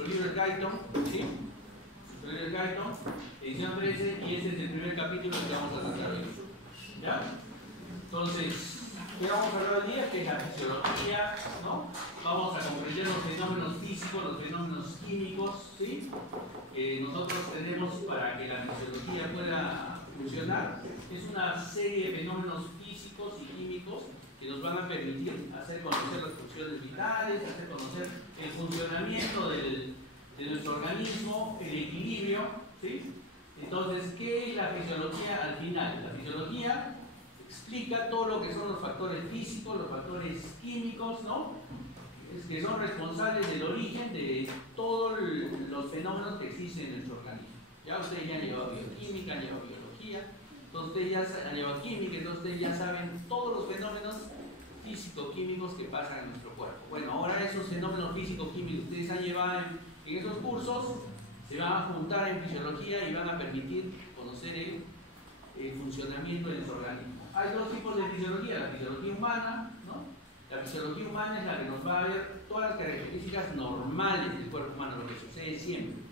nuestro libro de Guyton, ¿sí? Nuestro libro de Guyton, edición 13, y ese es el primer capítulo que vamos a tratar hoy. ¿Ya? Entonces, ¿qué vamos a hablar hoy día? Que es la fisiología, ¿no? Vamos a comprender los fenómenos físicos, los fenómenos químicos, ¿sí? Que nosotros tenemos para que la fisiología pueda funcionar. Es una serie de fenómenos físicos y químicos que nos van a permitir hacer conocer las funciones vitales, hacer conocer el funcionamiento de nuestro organismo, el equilibrio, ¿sí? Entonces, ¿qué es la fisiología al final? La fisiología explica todo lo que son los factores físicos, los factores químicos, ¿no? Que son responsables del origen de todos los fenómenos que existen en nuestro organismo. Ya ustedes ya han llevado bioquímica, han llevado biología, entonces ustedes ya han llevado química, entonces ustedes ya saben todos los fenómenos físico-químicos que pasan en nuestro cuerpo. Bueno, ahora esos fenómenos físico-químicos que ustedes han llevado en esos cursos se van a juntar en fisiología y van a permitir conocer el funcionamiento de nuestro organismo. Hay dos tipos de fisiología: la fisiología humana, ¿no? La fisiología humana es la que nos va a ver todas las características normales del cuerpo humano, lo que sucede siempre.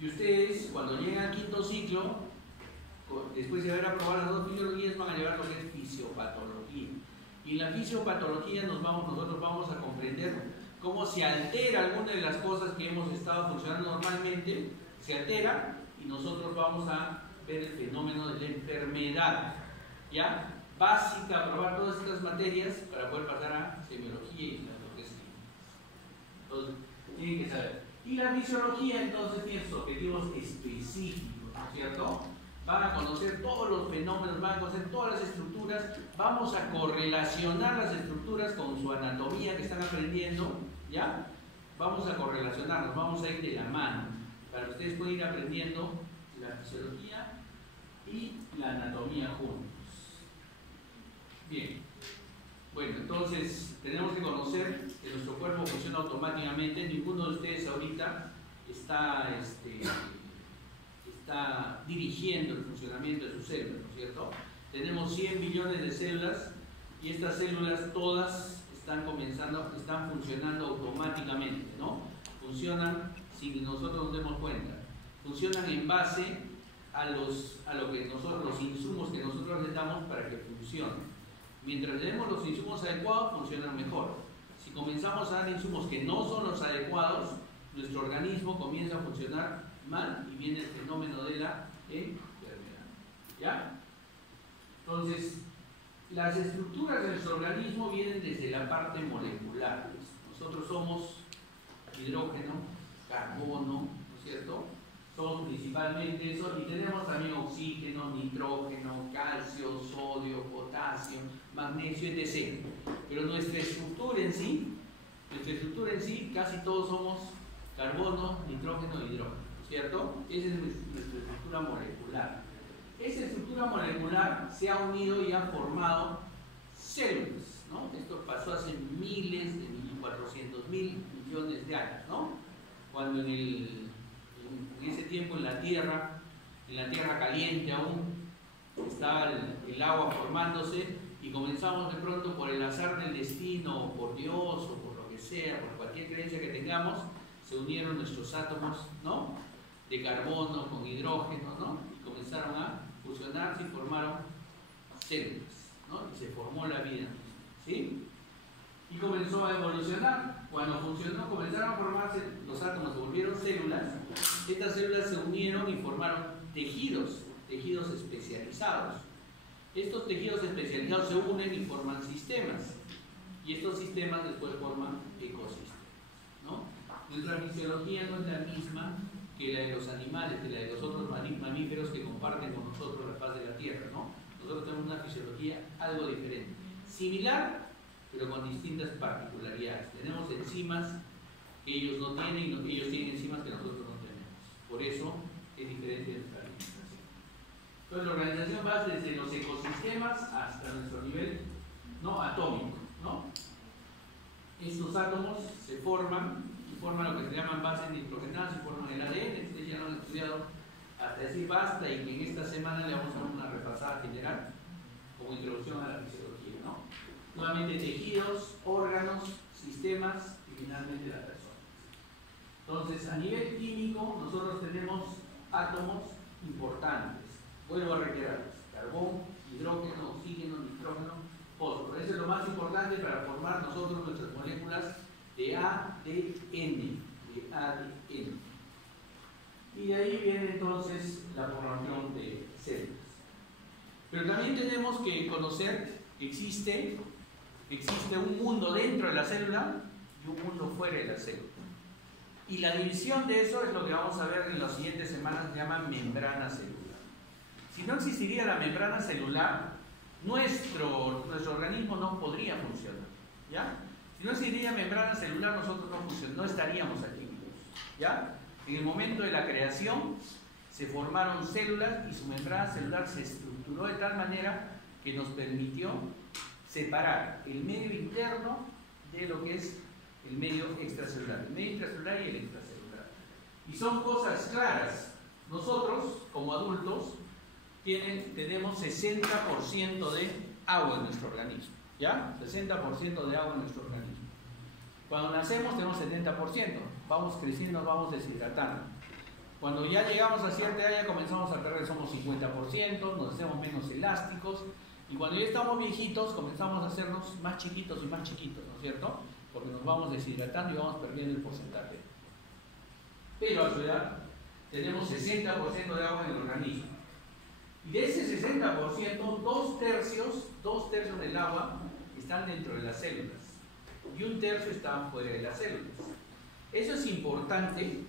Y ustedes, cuando lleguen al quinto ciclo, después de haber aprobado las dos fisiologías, van a llevar lo que es fisiopatología. Y en la fisiopatología nosotros vamos a comprender cómo se altera alguna de las cosas que hemos estado funcionando normalmente, se altera, y nosotros vamos a ver el fenómeno de la enfermedad, ¿ya? Básica, aprobar todas estas materias para poder pasar a semiología y lo que es química. Entonces, tienen que saber. Y la fisiología entonces tiene sus objetivos específicos, ¿no es cierto? Van a conocer todos los fenómenos, van a conocer todas las estructuras, vamos a correlacionar las estructuras con su anatomía que están aprendiendo, ¿ya? Vamos a correlacionarnos, vamos a ir de la mano, para que ustedes puedan ir aprendiendo la fisiología y la anatomía juntos. Bien, bueno, entonces tenemos que conocer que nuestro cuerpo funciona automáticamente. Ninguno de ustedes ahorita está dirigiendo el funcionamiento de sus células, ¿no es cierto? Tenemos 100 billones de células y estas células todas están funcionando automáticamente, ¿no? Funcionan sin que nosotros nos demos cuenta. Funcionan en base a los insumos que nosotros les damos para que funcionen. Mientras le demos los insumos adecuados, funcionan mejor. Si comenzamos a dar insumos que no son los adecuados, nuestro organismo comienza a funcionar mal y viene el fenómeno de la enfermedad. ¿Ya? Entonces, las estructuras de nuestro organismo vienen desde la parte molecular. Nosotros somos hidrógeno, carbono, ¿no es cierto? Somos principalmente eso, y tenemos también oxígeno, nitrógeno, calcio, sodio, potasio, magnesio, etc. Pero nuestra estructura en sí, casi todos somos carbono, nitrógeno e hidrógeno, ¿cierto? Esa es nuestra estructura molecular. Esa estructura molecular se ha unido y ha formado células, ¿no? Esto pasó hace miles de 400.000 millones de años, ¿no? Cuando en ese tiempo en la tierra caliente aún, estaba el agua formándose, y comenzamos de pronto, por el azar del destino, o por Dios, o por lo que sea, por cualquier creencia que tengamos, se unieron nuestros átomos, ¿no? De carbono con hidrógeno, ¿no? Y comenzaron a fusionarse y formaron células, ¿no? Y se formó la vida, ¿sí? Y comenzó a evolucionar. Cuando funcionó, comenzaron a formarse los átomos, se volvieron células. Estas células se unieron y formaron tejidos especializados. Estos tejidos especializados se unen y forman sistemas, y estos sistemas después forman ecosistemas, ¿no? Nuestra fisiología no es la misma que la de los animales, que la de los otros mamíferos que comparten con nosotros la faz de la Tierra, ¿no? Nosotros tenemos una fisiología algo diferente, similar, pero con distintas particularidades. Tenemos enzimas que ellos no tienen, y ellos tienen enzimas que nosotros no tenemos. Por eso es diferente de nuestra alimentación. Entonces la organización va desde los ecosistemas hasta nuestro nivel, ¿no?, atómico, ¿no? Estos átomos se forman y forman lo que se llaman bases nitrogenadas y forman el ADN. Ustedes ya lo han estudiado hasta decir basta, y que en esta semana le vamos a dar una repasada general como introducción a la fisiología, ¿no? Nuevamente tejidos, órganos, sistemas y finalmente la persona. Entonces, a nivel químico, nosotros tenemos átomos importantes. Vuelvo a reiterarles: carbón, hidrógeno, oxígeno, nitrógeno, fósforo. Eso es lo más importante para formar nosotros nuestras moléculas de ADN. Y de ahí viene entonces la formación de células. Pero también tenemos que conocer que existe un mundo dentro de la célula y un mundo fuera de la célula. Y la división de eso es lo que vamos a ver en las siguientes semanas, se llama membrana celular. Si no existiría la membrana celular, nuestro organismo no podría funcionar. ¿Ya? Si no existiría membrana celular, nosotros no estaríamos aquí. ¿Ya? En el momento de la creación se formaron células y su membrana celular se estructuró de tal manera que nos permitió separar el medio interno de lo que es el medio extracelular. El medio intracelular y el extracelular. Y son cosas claras. Nosotros, como adultos, tenemos 60% de agua en nuestro organismo. ¿Ya? 60% de agua en nuestro organismo. Cuando nacemos tenemos 70%. Vamos creciendo, vamos deshidratando. Cuando ya llegamos a cierta edad ya comenzamos a perder, somos 50%, nos hacemos menos elásticos. Y cuando ya estamos viejitos comenzamos a hacernos más chiquitos y más chiquitos, ¿no es cierto? Porque nos vamos deshidratando y vamos perdiendo el porcentaje. Pero a su edad tenemos 60% de agua en el organismo. Y de ese 60%, dos tercios del agua están dentro de las células y un tercio están fuera de las células. Eso es importante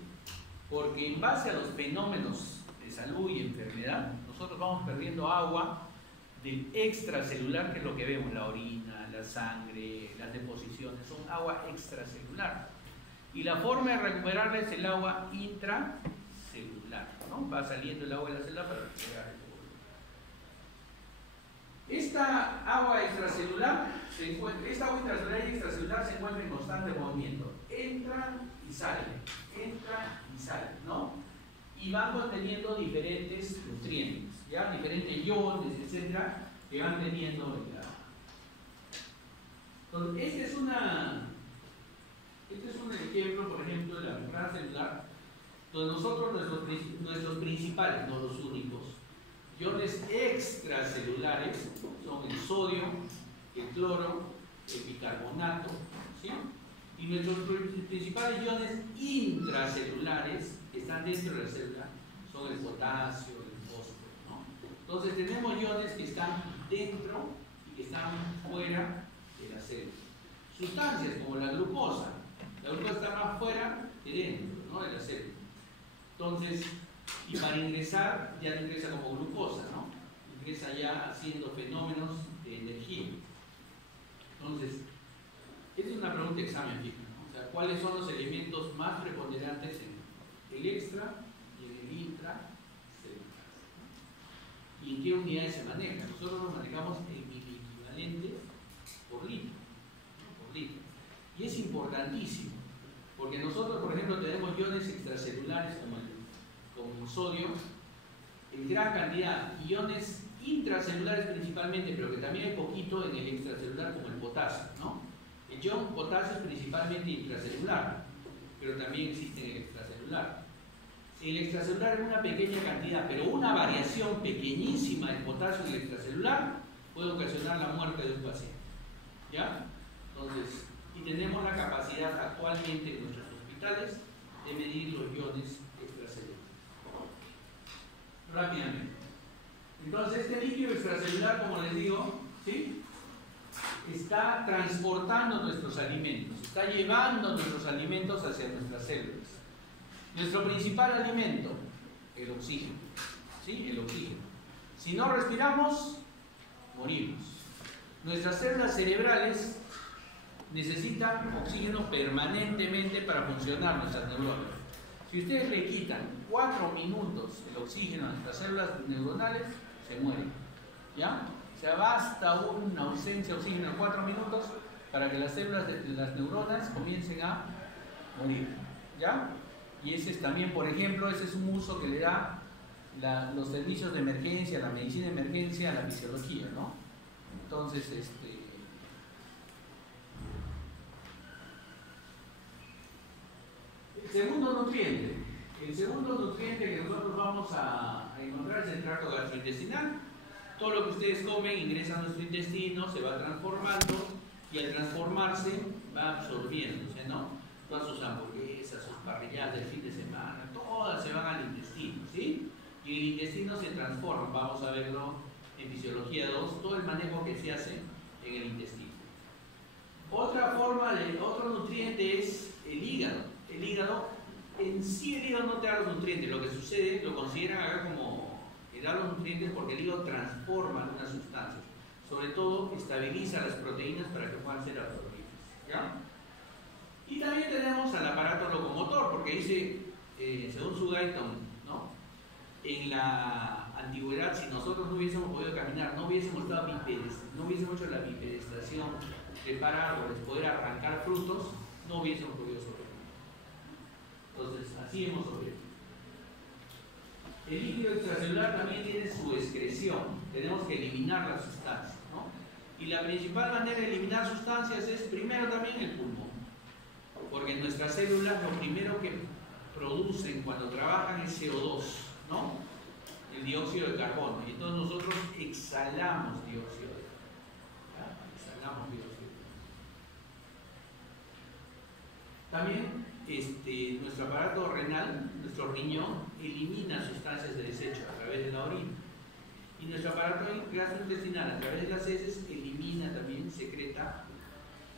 porque en base a los fenómenos de salud y enfermedad, nosotros vamos perdiendo agua del extracelular, que es lo que vemos, la orina, la sangre, las deposiciones, son agua extracelular. Y la forma de recuperarla es el agua intracelular, ¿no? Va saliendo el agua de la célula para recuperar el agua. Esta agua extracelular y extracelular se encuentra en constante movimiento. Entran y salen, ¿no? Y van conteniendo diferentes nutrientes, ¿ya? Diferentes iones, etcétera, que van teniendo el agua. Entonces, este es un ejemplo, por ejemplo, de la membrana celular, donde nosotros nuestros principales, no los únicos, iones extracelulares son el sodio, el cloro, el bicarbonato, ¿sí? Y nuestros principales iones intracelulares que están dentro de la célula son el potasio, el fósforo, ¿no? Entonces tenemos iones que están dentro y que están fuera de la célula. Sustancias como la glucosa está más fuera que dentro, ¿no? De la célula. Entonces, y para ingresar, ya no ingresa como glucosa, ¿no? Ingresa ya haciendo fenómenos de energía. Entonces, esta es una pregunta de examen, fíjate, ¿no? O sea, ¿cuáles son los elementos más preponderantes en el extra y en el intracelular? ¿Y en qué unidades se manejan? Nosotros nos manejamos en miliequivalentes por litro, ¿no? Por litro. Y es importantísimo, porque nosotros, por ejemplo, tenemos iones extracelulares como el sodio, en gran cantidad, iones intracelulares principalmente, pero que también hay poquito en el extracelular, como el potasio, ¿no? El ion potasio es principalmente intracelular, pero también existe en el extracelular. El extracelular es una pequeña cantidad, pero una variación pequeñísima del potasio en el extracelular puede ocasionar la muerte de un paciente. ¿Ya? Entonces, y tenemos la capacidad actualmente en nuestros hospitales de medir los iones extracelulares. Rápidamente. Entonces, este líquido extracelular, como les digo, ¿sí?, está transportando nuestros alimentos, está llevando nuestros alimentos hacia nuestras células. Nuestro principal alimento, el oxígeno. ¿Sí? El oxígeno. Si no respiramos, morimos. Nuestras células cerebrales necesitan oxígeno permanentemente para funcionar, nuestras neuronas. Si ustedes le quitan 4 minutos el oxígeno a nuestras células neuronales, se mueren. ¿Ya? O sea, basta una ausencia de oxígeno en 4 minutos para que las células de las neuronas comiencen a morir. ¿Ya? Y ese es también, por ejemplo, ese es un uso que le da los servicios de emergencia, la medicina de emergencia, a la fisiología, ¿no? Entonces, Segundo nutriente. El segundo nutriente que nosotros vamos a encontrar es el tracto gastrointestinal. Todo lo que ustedes comen ingresa a nuestro intestino, se va transformando y al transformarse va absorbiéndose, ¿no? Todas sus hamburguesas, sus parrilladas del fin de semana, todas se van al intestino, ¿sí? Y el intestino se transforma, vamos a verlo en Fisiología 2, todo el manejo que se hace en el intestino. Otro nutriente es el hígado. El hígado, en sí el hígado no te da los nutrientes, lo que sucede, lo consideran acá como que da los nutrientes porque el hígado transforma algunas sustancias, sobre todo estabiliza las proteínas para que puedan ser absorbidas, ¿ya? Y también tenemos al aparato locomotor, porque dice, según su Guyton, ¿no? En la antigüedad, si nosotros no hubiésemos podido caminar, no hubiésemos estado no hubiésemos hecho la bipedestación, trepar árboles, poder arrancar frutos, no hubiésemos podido sobrevivir. Entonces, así hemos sobrevivido. El líquido extracelular también tiene su excreción, tenemos que eliminar las sustancias, ¿no? Y la principal manera de eliminar sustancias es primero también el pulmón, porque nuestras células lo primero que producen cuando trabajan es CO2, ¿no? El dióxido de carbono, y entonces nosotros exhalamos dióxido de carbono, ¿ya? Exhalamos dióxido de carbono. También nuestro aparato renal, nuestro riñón, elimina sustancias de desecho a través de la orina. Y nuestro aparato gastrointestinal, a través de las heces, elimina también, secreta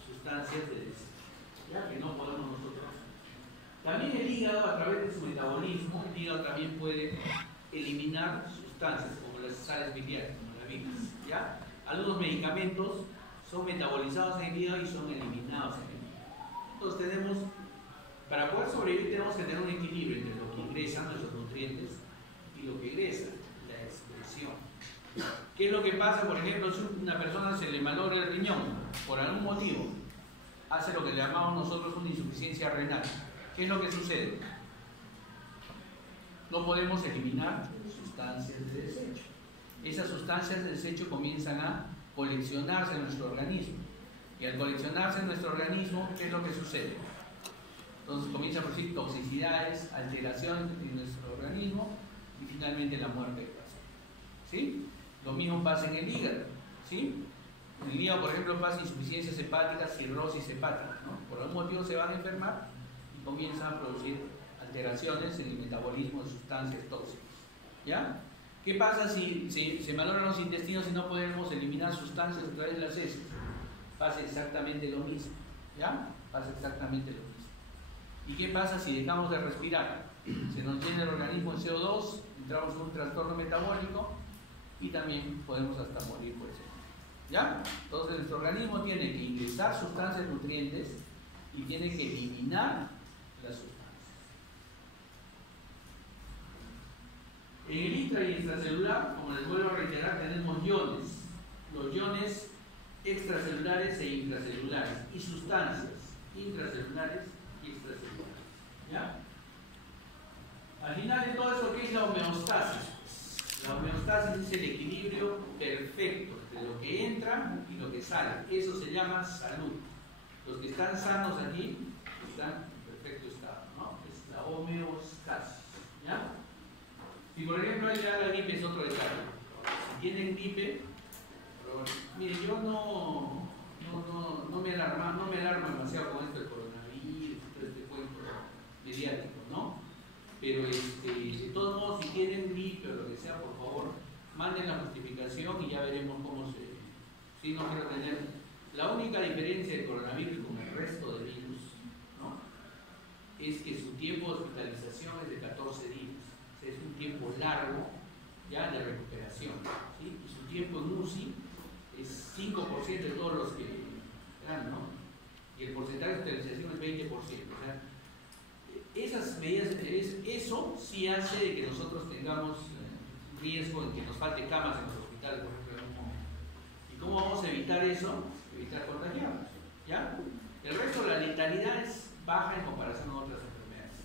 sustancias de desecho, ya que no podemos nosotros. También el hígado, a través de su metabolismo, el hígado también puede eliminar sustancias como las sales biliares, como la bilis, ¿ya? Algunos medicamentos son metabolizados en el hígado y son eliminados en el hígado. Entonces tenemos, para poder sobrevivir tenemos que tener un equilibrio entre lo que ingresan nuestros nutrientes y lo que egresa, la excreción. ¿Qué es lo que pasa, por ejemplo, si a una persona se le malogra el riñón por algún motivo? Hace lo que le llamamos nosotros una insuficiencia renal. ¿Qué es lo que sucede? No podemos eliminar sustancias de desecho. Esas sustancias de desecho comienzan a coleccionarse en nuestro organismo. Y al coleccionarse en nuestro organismo, ¿qué es lo que sucede? Entonces comienza a producir toxicidades, alteraciones en nuestro organismo y finalmente la muerte del paciente, ¿sí? Lo mismo pasa en el hígado, ¿sí? En el hígado, por ejemplo, pasa insuficiencias hepáticas, cirrosis hepática, ¿no? Por algún motivo se van a enfermar y comienzan a producir alteraciones en el metabolismo de sustancias tóxicas, ¿ya? ¿Qué pasa si se malogran los intestinos y no podemos eliminar sustancias a través de las heces? Pasa exactamente lo mismo, ¿ya? Pasa exactamente lo mismo. ¿Y qué pasa si dejamos de respirar? Se nos llena el organismo de CO2, entramos en un trastorno metabólico y también podemos hasta morir por eso, ¿ya? Entonces nuestro organismo tiene que ingresar sustancias nutrientes y tiene que eliminar las sustancias. En el intra y extracelular, como les vuelvo a reiterar, tenemos iones. Los iones extracelulares e intracelulares y sustancias intracelulares y extracelulares, ¿ya? Al final de todo eso, ¿qué es la homeostasis? La homeostasis es el equilibrio perfecto entre lo que entra y lo que sale. Eso se llama salud. Los que están sanos aquí están en perfecto estado, ¿no? Es la homeostasis, ¿ya? Si por ejemplo ya la gripe es otro detalle. Si tienen gripe, mire, yo no me alarmo demasiado con esto del coronavirus, todo este cuento mediático, ¿no? Pero de todos modos, si tienen gripe o lo que sea, por favor, manden la justificación y ya veremos cómo se... Sí, no quiero tener... La única diferencia del coronavirus con el resto de virus, ¿no? Es que su tiempo de hospitalización es de 14 días. O sea, es un tiempo largo ya de recuperación, ¿sí? Y su tiempo en UCI es 5% de todos los que dan, ¿no? Y el porcentaje de hospitalización es 20%. O sea, esas medidas, eso sí hace de que nosotros tengamos riesgo en que nos falte camas en los hospitales, por ejemplo, en un momento. ¿Y cómo vamos a evitar eso? Evitar contagiarnos, ¿ya? El resto, la letalidad es baja en comparación a otras enfermedades,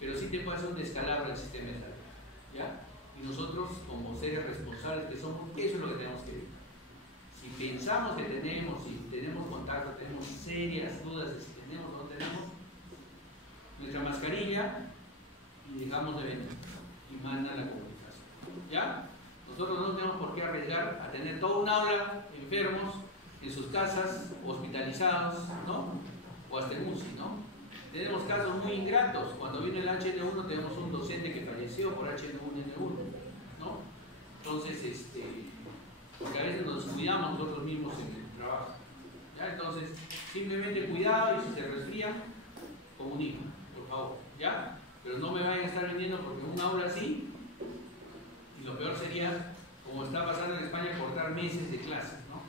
pero sí te puede hacer un descalabro del sistema de salud, ¿ya? Y nosotros, como seres responsables que somos, eso es lo que tenemos que evitar. Si pensamos que tenemos, si tenemos contacto, tenemos serias dudas de si tenemos o no tenemos, nuestra mascarilla falla y dejamos de vender y manda la comunicación. ¿Ya? Nosotros no tenemos por qué arriesgar a tener toda un aula enfermos en sus casas, hospitalizados, ¿no? O hasta en UCI, ¿no? Tenemos casos muy ingratos. Cuando viene el HN1 tenemos un docente que falleció por HN1N1, ¿no? Entonces, porque a veces nos cuidamos nosotros mismos en el trabajo. ¿Ya? Entonces, simplemente cuidado y si se resfría, comunican, por favor. ¿Ya? Pero no me vayan a estar vendiendo porque una hora sí, y lo peor sería, como está pasando en España, cortar meses de clases, ¿no?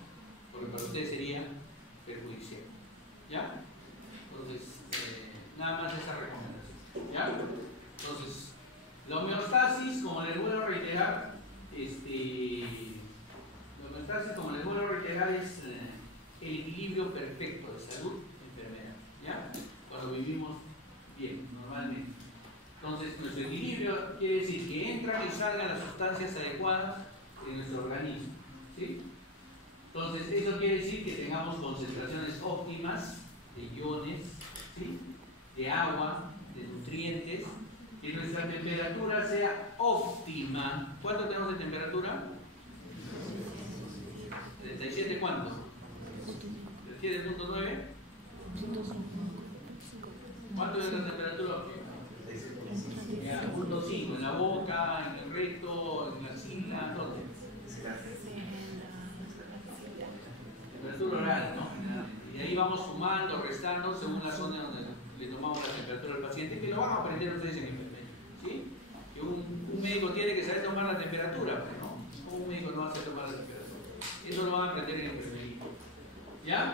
Porque para ustedes sería perjudicial. ¿Ya? Entonces, nada más esa recomendación. ¿Ya? Entonces, la homeostasis, como les vuelvo a reiterar, es el equilibrio perfecto de salud-enfermedad. ¿Ya? Cuando vivimos bien, normalmente. Entonces, nuestro equilibrio quiere decir que entran y salgan las sustancias adecuadas en nuestro organismo. ¿Sí? Entonces, eso quiere decir que tengamos concentraciones óptimas de iones, ¿sí? De agua, de nutrientes, que nuestra temperatura sea óptima. ¿Cuánto tenemos de temperatura? 37, ¿cuánto? 37.9. ¿Cuánto es la temperatura óptima? 0.5 en la boca, en el recto, en la axila, ¿dónde? Temperatura oral, ¿no? Y ahí vamos sumando, restando según la zona donde le tomamos la temperatura al paciente, que lo van a aprender ustedes en enfermería, ¿sí? Que un médico tiene que saber tomar la temperatura, pero no, un médico no va a saber tomar la temperatura. Eso lo van a aprender en enfermería. ¿Ya?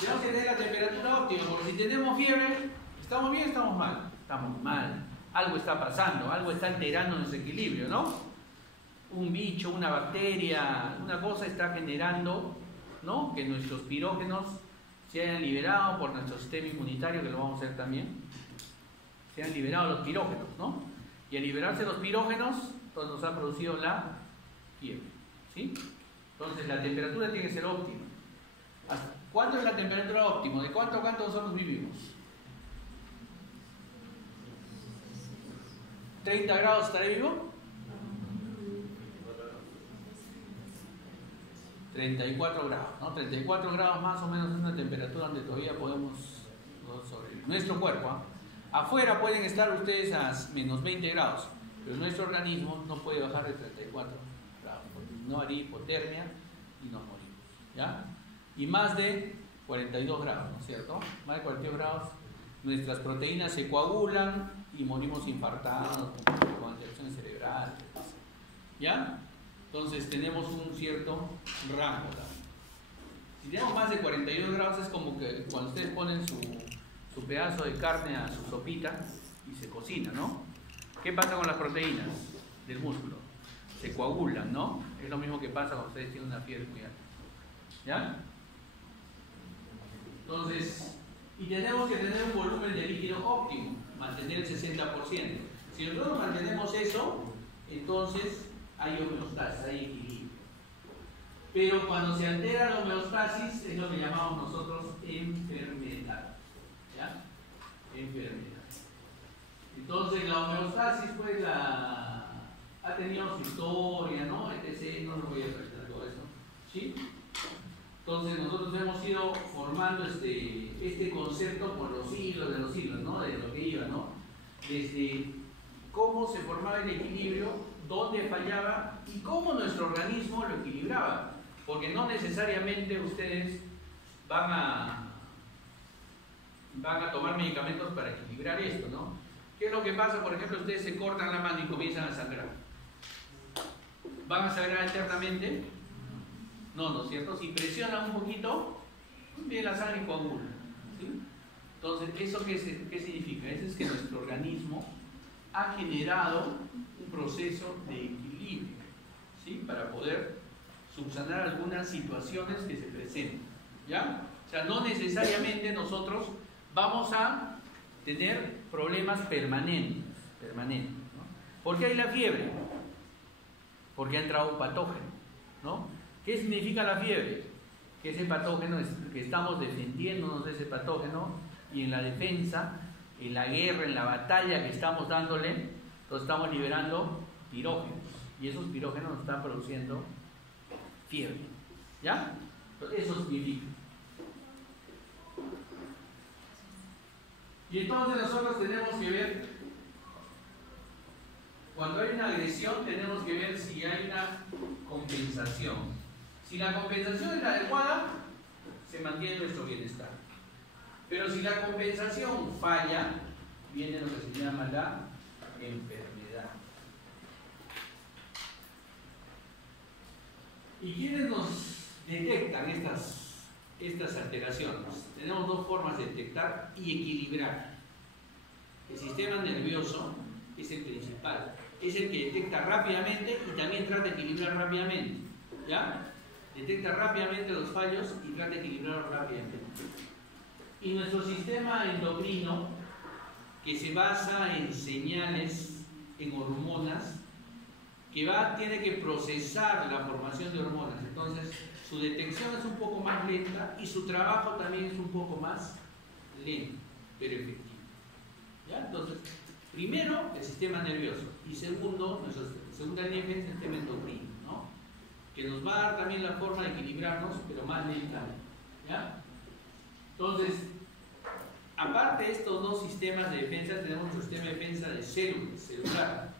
Tenemos que tener la temperatura óptima, porque si tenemos fiebre, ¿estamos bien o estamos mal? Estamos mal. Algo está pasando, algo está alterando nuestro equilibrio, ¿no? Un bicho, una bacteria, una cosa está generando, ¿no? Que nuestros pirógenos se hayan liberado por nuestro sistema inmunitario, que lo vamos a hacer también. Se han liberado los pirógenos, ¿no? Y al liberarse los pirógenos, pues nos ha producido la fiebre, ¿sí? Entonces la temperatura tiene que ser óptima. ¿Cuánto es la temperatura óptima? ¿De cuánto a cuánto nosotros vivimos? ¿30 grados estaré vivo? 34 grados, ¿no? 34 grados más o menos es una temperatura donde todavía podemos sobrevivir. Nuestro cuerpo, ¿eh? Afuera pueden estar ustedes a menos 20 grados, pero nuestro organismo no puede bajar de 34 grados, porque no haría hipotermia y nos morimos, ¿ya? Y más de 42 grados, ¿no es cierto? Más de 42 grados, nuestras proteínas se coagulan y morimos infartados, con alteraciones cerebrales, ¿ya? Entonces tenemos un cierto rango también. Si tenemos más de 42 grados es como que cuando ustedes ponen su pedazo de carne a su sopita y se cocina, ¿no? ¿Qué pasa con las proteínas del músculo? Se coagulan, ¿no? Es lo mismo que pasa cuando ustedes tienen una fiebre muy alta. ¿Ya? Entonces, y tenemos que tener un volumen de líquido óptimo, mantener el 60%. Si nosotros mantenemos eso, entonces hay homeostasis, hay equilibrio. Pero cuando se altera la homeostasis es lo que llamamos nosotros enfermedad. ¿Ya? Enfermedad. Entonces la homeostasis pues ha tenido su historia, ¿no? etc. No lo voy a repetir todo eso. ¿Sí? Entonces nosotros hemos ido formando este concepto por los siglos de los siglos, ¿no? De lo que iba, ¿no? Desde cómo se formaba el equilibrio, dónde fallaba y cómo nuestro organismo lo equilibraba. Porque no necesariamente ustedes van a tomar medicamentos para equilibrar esto, ¿no? ¿Qué es lo que pasa? Por ejemplo, ustedes se cortan la mano y comienzan a sangrar. ¿Van a sangrar eternamente? No, ¿no es cierto? Si presionan un poquito, viene la sangre y coagula, ¿sí? Entonces, ¿eso qué significa? Eso es que nuestro organismo ha generado un proceso de equilibrio, ¿sí? Para poder subsanar algunas situaciones que se presentan, ¿ya? O sea, no necesariamente nosotros vamos a tener problemas permanentes, ¿no? ¿Por qué hay la fiebre? Porque ha entrado un patógeno, ¿no? ¿Qué significa la fiebre? Que ese patógeno, que estamos defendiéndonos de ese patógeno y en la defensa en la guerra, en la batalla que estamos dándole, entonces estamos liberando pirógenos. Y esos pirógenos nos están produciendo fiebre. ¿Ya? Entonces, eso significa. Y entonces nosotros tenemos que ver, cuando hay una agresión, tenemos que ver si hay una compensación. Si la compensación es la adecuada, se mantiene nuestro bienestar. Pero si la compensación falla, viene lo que se llama la enfermedad. ¿Y quiénes nos detectan estas alteraciones? Tenemos dos formas de detectar y equilibrar. El sistema nervioso es el principal, es el que detecta rápidamente y también trata de equilibrar rápidamente. ¿Ya? Detecta rápidamente los fallos y trata de equilibrarlos rápidamente. Y nuestro sistema endocrino, que se basa en señales, en hormonas, que tiene que procesar la formación de hormonas. Entonces, su detección es un poco más lenta y su trabajo también es un poco más lento, pero efectivo. ¿Ya? Entonces, primero, el sistema nervioso. Y segundo, nuestra segunda línea es el sistema endocrino, ¿no? Que nos va a dar también la forma de equilibrarnos, pero más lentamente. ¿Ya? Entonces, aparte de estos dos sistemas de defensa, tenemos nuestro sistema de defensa de celular,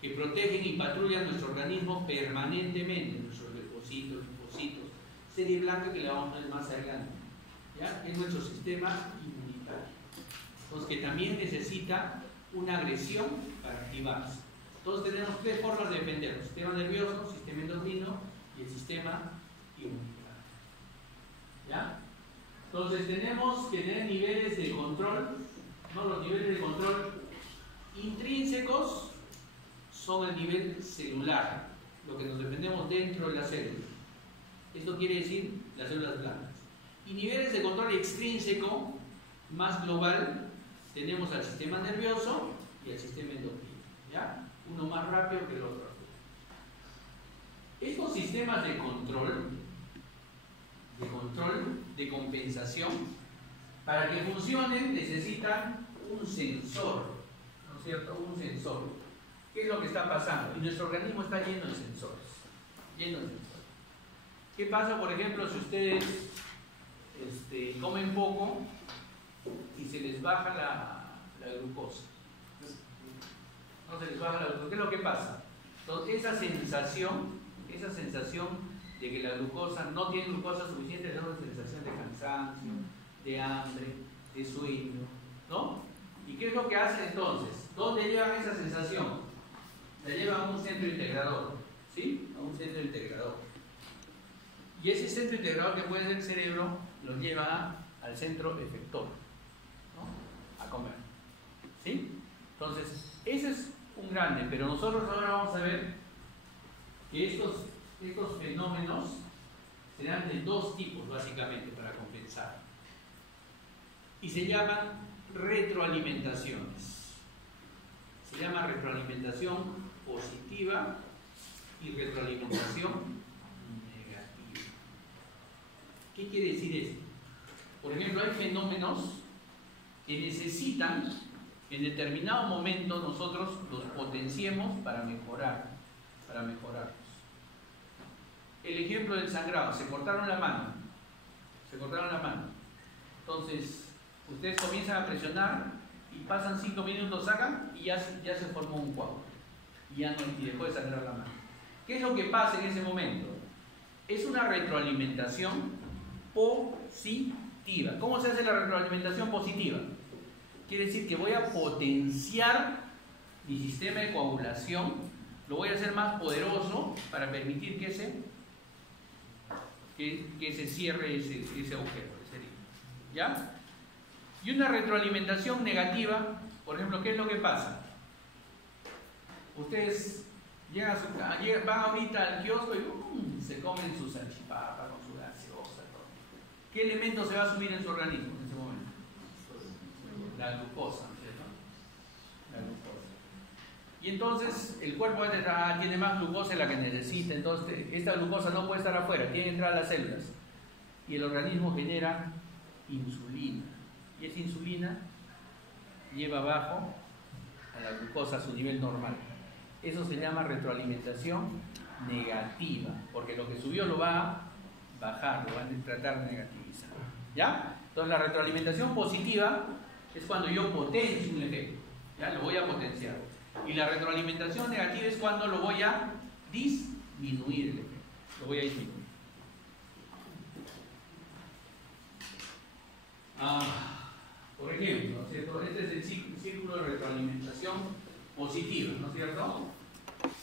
que protegen y patrullan nuestro organismo permanentemente, nuestros leucocitos, linfocitos, serie blanca que le vamos a ver más adelante. ¿Ya? Es nuestro sistema inmunitario. Entonces, que también necesita una agresión para activarse. Entonces tenemos tres formas de defendernos: sistema nervioso, sistema endocrino y el sistema inmunitario. ¿Ya? Entonces tenemos que tener niveles de control, ¿no? Los niveles de control intrínsecos son el nivel celular, lo que nos defendemos dentro de la célula. Esto quiere decir las células blancas. Y niveles de control extrínseco, más global, tenemos al sistema nervioso y al sistema endocrino. ¿Ya? Uno más rápido que el otro. Estos sistemas de control, de compensación, para que funcionen necesitan un sensor, ¿no es cierto? Un sensor. ¿Qué es lo que está pasando? Y nuestro organismo está lleno de sensores. Lleno de sensores. ¿Qué pasa, por ejemplo, si ustedes comen poco y se les baja la glucosa? No se les baja la glucosa. ¿Qué es lo que pasa? Entonces, esa sensación de que la glucosa no tiene glucosa suficiente es una sensación de cansancio, de hambre, de sueño, ¿no? ¿Y qué es lo que hace entonces? ¿Dónde llevan esa sensación? La llevan a un centro integrador, ¿sí? A un centro integrador. Y ese centro integrador, que puede ser el cerebro, los lleva al centro efector, ¿no? A comer, ¿sí? Entonces, ese es un grande, pero nosotros ahora vamos a ver que estos fenómenos serán de dos tipos, básicamente, para compensar. Y se llaman retroalimentaciones. Se llama retroalimentación positiva y retroalimentación negativa. ¿Qué quiere decir esto? Por ejemplo, hay fenómenos que necesitan que en determinado momento nosotros los potenciemos para mejorarnos. El ejemplo del sangrado: se cortaron la mano. Entonces, ustedes comienzan a presionar y pasan 5 minutos, sacan y ya se formó un coágulo. Y dejó de sangrar la mano. ¿Qué es lo que pasa en ese momento? Es una retroalimentación positiva. ¿Cómo se hace la retroalimentación positiva? Quiere decir que voy a potenciar mi sistema de coagulación, lo voy a hacer más poderoso para permitir que se cierre ese agujero, ese herido. ¿Ya? Y una retroalimentación negativa, por ejemplo, ¿qué es lo que pasa? Ustedes van ahorita al kiosco y se comen su salchipapa con su gaseosa, todo. ¿Qué elemento se va a subir en su organismo en ese momento? La glucosa, ¿cierto? La glucosa. Y entonces el cuerpo tiene más glucosa de la que necesita, entonces esta glucosa no puede estar afuera, tiene que entrar a las células. Y el organismo genera insulina. Y esa insulina lleva abajo a la glucosa a su nivel normal. Eso se llama retroalimentación negativa, porque lo que subió lo va a bajar, lo van a tratar de negativizar. ¿Ya? Entonces la retroalimentación positiva es cuando yo potencio un efecto, ¿ya? Lo voy a potenciar. Y la retroalimentación negativa es cuando lo voy a disminuir el efecto, lo voy a disminuir. Por ejemplo, ¿no es cierto? Este es el círculo de retroalimentación positiva, ¿no es cierto?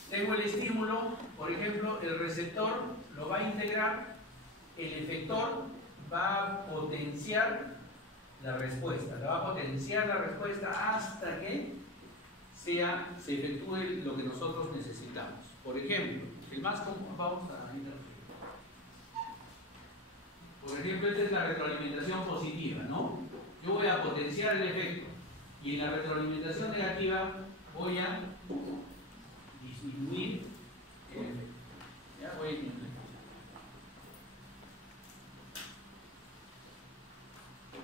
Tengo el estímulo, por ejemplo, el receptor lo va a integrar, el efector va a potenciar la respuesta, hasta que se efectúe lo que nosotros necesitamos. Por ejemplo, el más común, vamos a interrumpir. Por ejemplo, esta es la retroalimentación positiva, ¿no? Yo voy a potenciar el efecto y en la retroalimentación negativa voy a disminuir el efecto. Ya voy a disminuir.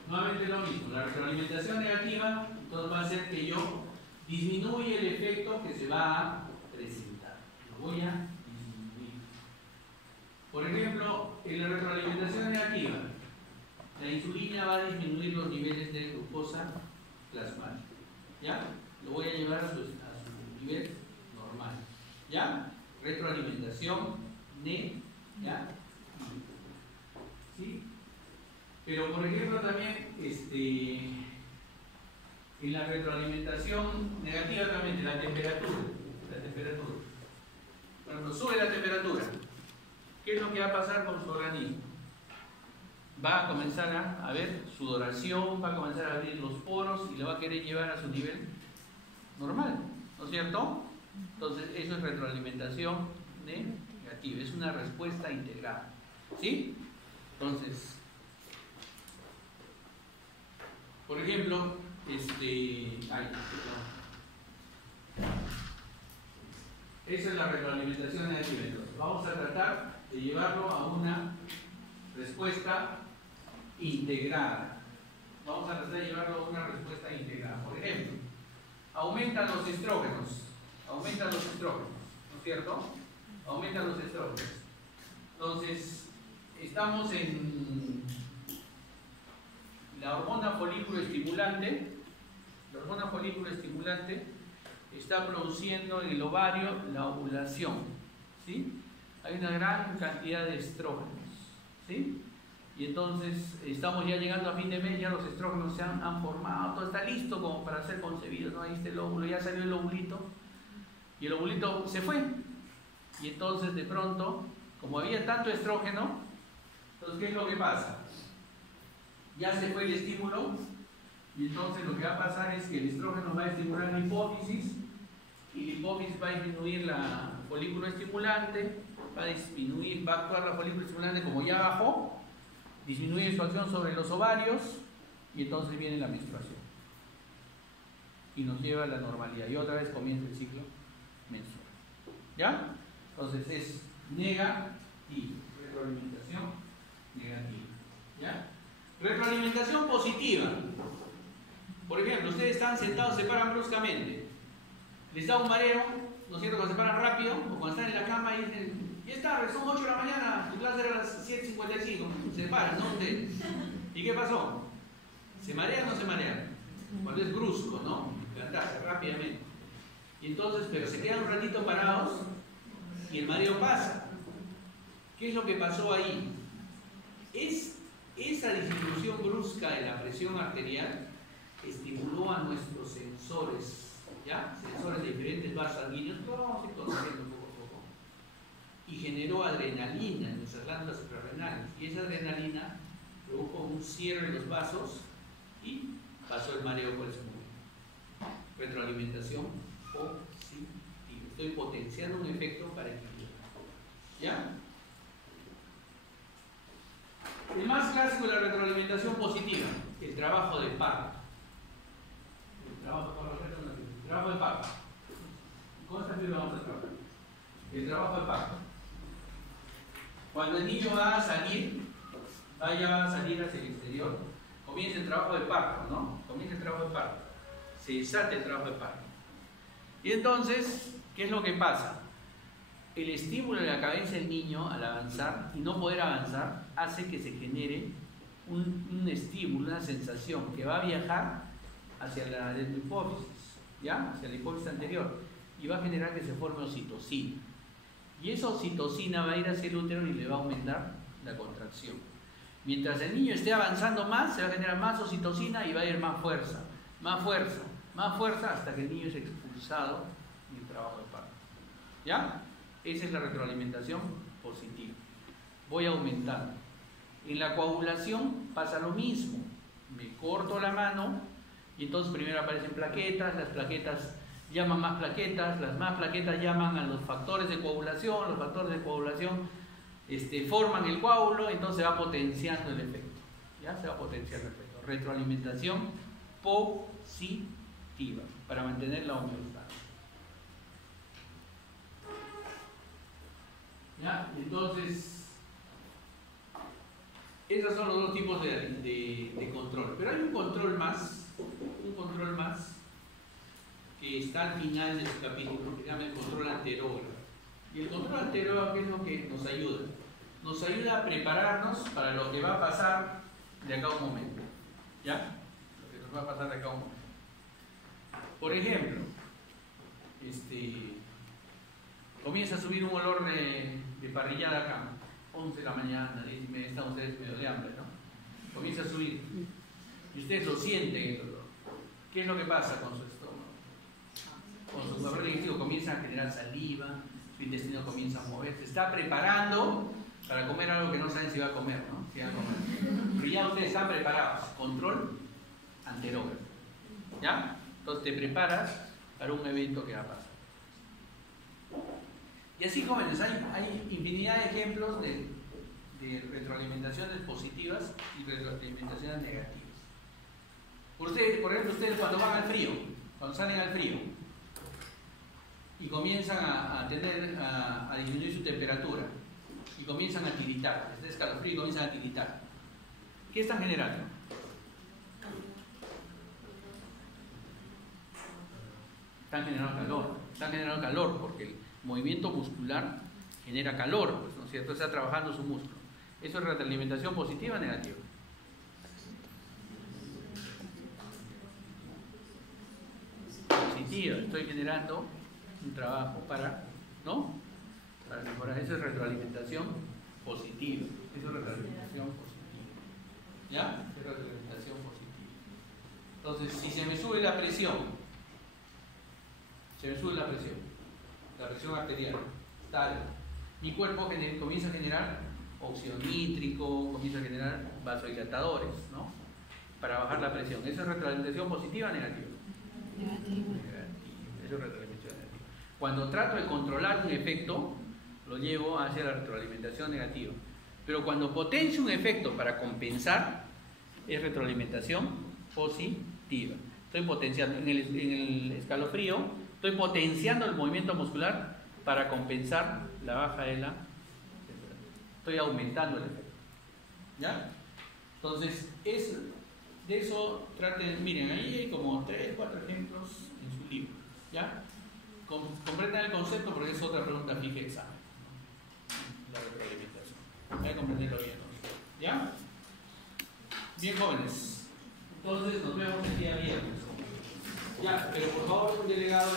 Nuevamente lo mismo, la retroalimentación negativa entonces va a hacer que yo disminuya el efecto que se va a presentar. Lo voy a disminuir. Por ejemplo, en la retroalimentación negativa, la insulina va a disminuir los niveles de glucosa plasmática. ¿Ya? Lo voy a llevar a su nivel normal. ¿Ya? Retroalimentación negativa. ¿Sí? Pero por ejemplo también en la retroalimentación negativa también la temperatura. Cuando sube la temperatura, ¿qué es lo que va a pasar con su organismo? Va a comenzar a haber sudoración, va a comenzar a abrir los poros y lo va a querer llevar a su nivel normal, ¿no es cierto? Entonces eso es retroalimentación negativa, es una respuesta integrada. ¿Sí? Entonces, por ejemplo, esa es la retroalimentación negativa. Entonces, vamos a tratar de llevarlo a una respuesta integrada. Vamos a tratar de llevarlo a una respuesta integrada. Por ejemplo, aumentan los estrógenos, ¿no es cierto? Aumentan los estrógenos. Entonces, estamos en la hormona folículo estimulante. La hormona folículo estimulante está produciendo en el ovario la ovulación, ¿sí? Hay una gran cantidad de estrógenos, ¿sí? Y entonces estamos ya llegando a fin de mes, ya los estrógenos se han formado, todo está listo como para ser concebido, ¿no? Ahí está el óvulo, ya salió el ovulito y el ovulito se fue. Y entonces de pronto, como había tanto estrógeno, entonces ¿qué es lo que pasa? Ya se fue el estímulo y entonces lo que va a pasar es que el estrógeno va a estimular la hipófisis y la hipófisis va a disminuir la folículo estimulante, va a actuar la folículo estimulante como ya bajó, disminuye su acción sobre los ovarios y entonces viene la menstruación y nos lleva a la normalidad y otra vez comienza el ciclo menstrual. ¿Ya? Entonces es negativo, retroalimentación negativa. ¿Ya? Retroalimentación positiva. Por ejemplo, ustedes están sentados, se paran bruscamente, les da un mareo, ¿no es cierto? Cuando se paran rápido o cuando están en la cama y dicen, ya está, son 8 de la mañana, tu clase era a las 7:55, se paran, ¿no? Ustedes. ¿Y qué pasó? ¿Se marean o no se marean? Cuando es brusco, ¿no? Levantarse rápidamente. Y entonces, pero se quedan un ratito parados y el mareo pasa. ¿Qué es lo que pasó ahí? Esa disminución brusca de la presión arterial estimuló a nuestros sensores, ¿ya? Sensores de diferentes vasos sanguíneos, que vamos a ir conociendo poco a poco, y generó adrenalina en nuestras glándulas suprarrenales, y esa adrenalina produjo un cierre de los vasos y pasó el mareo por ese momento. Retroalimentación positiva. Estoy potenciando un efecto para equilibrar. ¿Ya? El más clásico de la retroalimentación positiva, el trabajo de Park. El trabajo de Park. ¿Cómo esta fibra vamos a trabajar? El trabajo de Park. Cuando el niño va a salir hacia el exterior, comienza el trabajo de parto, ¿no? Comienza el trabajo de parto. se desate el trabajo de parto. Y entonces, ¿qué es lo que pasa? El estímulo de la cabeza del niño al avanzar y no poder avanzar hace que se genere un estímulo, una sensación que va a viajar hacia la hipófisis, ¿ya? Hacia la hipófisis anterior, y va a generar que se forme oxitocina. Y esa oxitocina va a ir hacia el útero y le va a aumentar la contracción. Mientras el niño esté avanzando más, se va a generar más oxitocina y va a ir más fuerza, más fuerza, más fuerza, hasta que el niño es expulsado en el trabajo de parto. ¿Ya? Esa es la retroalimentación positiva. Voy aumentando. En la coagulación pasa lo mismo. Me corto la mano y entonces primero aparecen plaquetas, las plaquetas llaman más plaquetas, las más plaquetas llaman a los factores de coagulación, los factores de coagulación forman el coágulo, entonces se va potenciando el efecto. ¿Ya? Se va potenciando el efecto. Retroalimentación positiva para mantener la homeostasis. ¿Ya? Entonces, esos son los dos tipos de control. Pero hay un control más que está al final de su capítulo, que se llama el control anterógrafo. Y el control anterógrafo es lo que nos ayuda. Nos ayuda a prepararnos para lo que va a pasar de acá a un momento. ¿Ya? Lo que nos va a pasar de acá a un momento. Por ejemplo, comienza a subir un olor de parrillada acá, 11 de la mañana, 10 y media, están ustedes medio de hambre, ¿no? Comienza a subir y ustedes lo sienten el olor. ¿Qué es lo que pasa con su estómago? Con su aparato digestivo comienza a generar saliva, su intestino comienza a moverse, se está preparando para comer algo que no saben si va a comer, ¿no? Si va a comer. Pero ya ustedes están preparados, control anterógrafo. ¿Ya? Entonces te preparas para un evento que va a pasar. Y así, jóvenes, hay infinidad de ejemplos de retroalimentaciones positivas y retroalimentaciones negativas. Por ejemplo, ustedes cuando van al frío, cuando salen al frío y comienzan a disminuir su temperatura y comienzan a tiritar, este escalofrío y comienzan a tiritar, ¿qué están generando? Están generando calor porque el movimiento muscular genera calor, pues, ¿no es cierto? Está trabajando su músculo. ¿Eso es retroalimentación positiva o negativa? Positiva. Estoy generando un trabajo para mejorar. Eso es retroalimentación positiva. Eso es retroalimentación positiva. ¿Ya? Es retroalimentación positiva. Entonces, si se me sube la presión, la presión arterial, tal, mi cuerpo comienza a generar óxido nítrico, comienza a generar vasodilatadores, ¿no? Para bajar la presión. ¿Eso es retroalimentación positiva o negativa? Negativa. Eso es retroalimentación negativa. Cuando trato de controlar un efecto, lo llevo hacia la retroalimentación negativa. Pero cuando potencio un efecto para compensar, es retroalimentación positiva. Estoy potenciando en el escalofrío. Estoy potenciando el movimiento muscular para compensar la baja de la temperatura. Estoy aumentando el efecto. ¿Ya? Entonces, de eso traten. Miren, ahí hay como 3 o 4 ejemplos en su libro. ¿Ya? Comprendan el concepto porque es otra pregunta fija de examen. La retroalimentación. Hay que comprenderlo bien. ¿Ya? Bien, jóvenes. Entonces, nos vemos el día viernes. Ya, pero por favor, un delegado